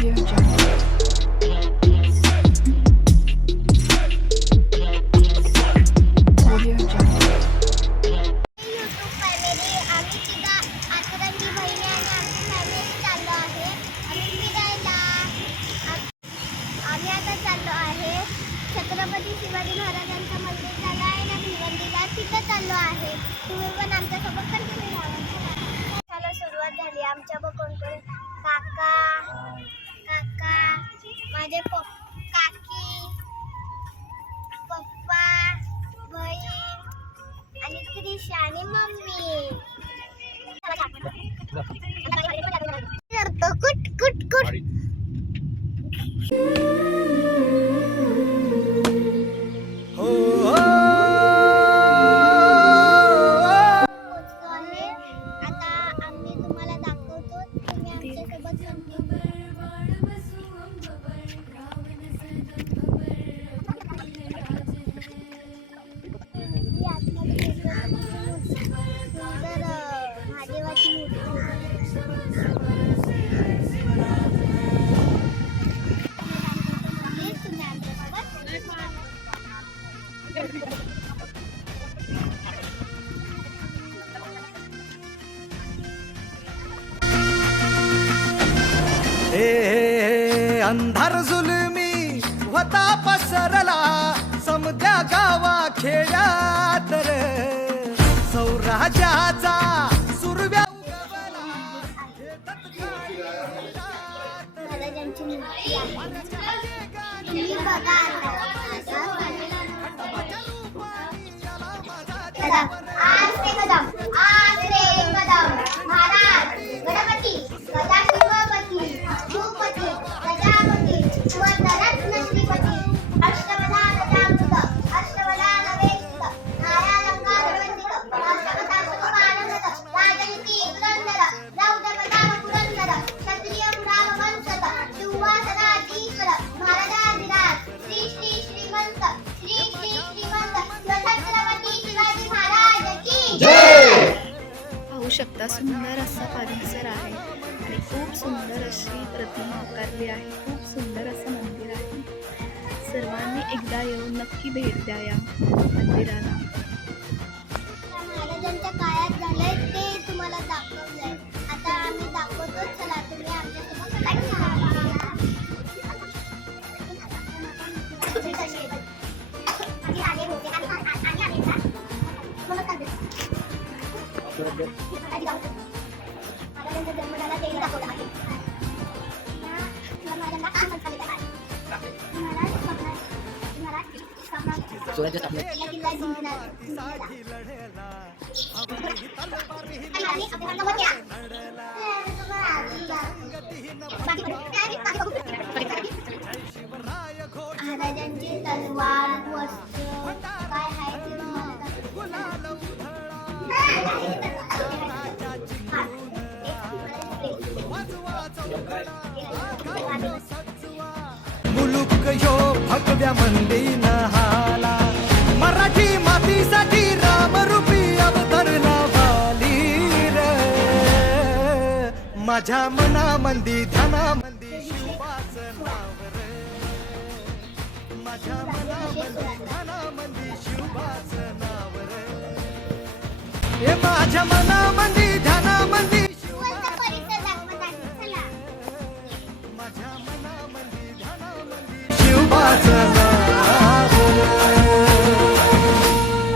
Audio Jungle. Audio Jungle. YouTube family आम्ही तिघा आतुरांची बहिणी आणि आमची फॅमिली चाललो आहे आम्ही फिरायला आम्ही आता चाललो आहे छत्रपती शिवाजी महाराजांच्या मंदिराला आहे ना भिवंडीला तिथं चाललो आहे तुम्ही पण आमच्यासोबत कंटिन्यू राहा चला सुरुवात झाली आमच्या कोण कोण काका काका माझे काकी पप्पा बहीण आणि क्रिशा आणि मम्मी करतो कुट कुट कुट पोचलो आहे आता आम्ही तुम्हाला दाखवतो तुम्ही आमच्यासोबत सुंदर महादेवाची अंधार जुलमी होता पसरला समद्या गावा खेड्यात रे सौराजाचा सुरव्या महाराजांची मूर्ती आहे ही बघा आज ते कदम महाराज गणपती गजाशिवपती भूपती गजापती सुवर्णरत्न श्रीपती अष्टवधान जागृत अष्टवधान वेदित नारालंकार वंदित अष्टवधान राजनीती पुरंदर रौद्रप्रताप पुरंदर क्षत्रिय पुराण वंशत शिववासनाधीश्वर महाराजाधिराज श्री श्री श्रीमंत श्री श्री श्रीमंत छत्रपती शिवाजी महाराज की जय। पाहू शकता सुंदर असा परिसर आहे आणि खूप सुंदर अशी प्रतिमा आकारली आहे खूप सुंदर असं मंदिर आहे सर्वांनी एकदा येऊन नक्की भेट द्या या मंदिराला महाराजांच्या काळात झालंय ते तुम्हाला दाखवलंय आता आम्ही दाखवतो चला तुम्ही आमच्यासोबत महाराजांचा जन्म झाला ते दाखवलं आहे महाराजांची तलवार वस्त्र काय आहे ते मुलुक ह्यो भगव्या मंदीन हाला मराठी मातीसाठी रामरूपी अवतरला वाली रे माझ्या मनामंदी ध्यानामंदी शिवाचं नाव रे माझ्या मनामंदी ध्यानामंदी शिवाचं नाव रे हे माझ्या मनामंदी ध्यानामंदी माझ्या मनामंदी ध्यानामंदी शिवाचं नाव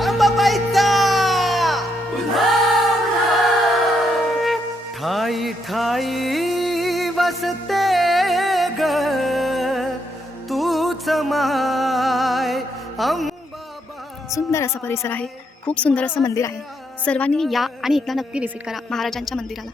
अंबाबाईचा ठाई ठाई वसते ग तूच माय अंबाबाई सुंदर असा परिसर आहे खूप सुंदर असं मंदिर आहे सर्वांनी या आणि इथला नक्की व्हिजिट करा महाराजांच्या मंदिराला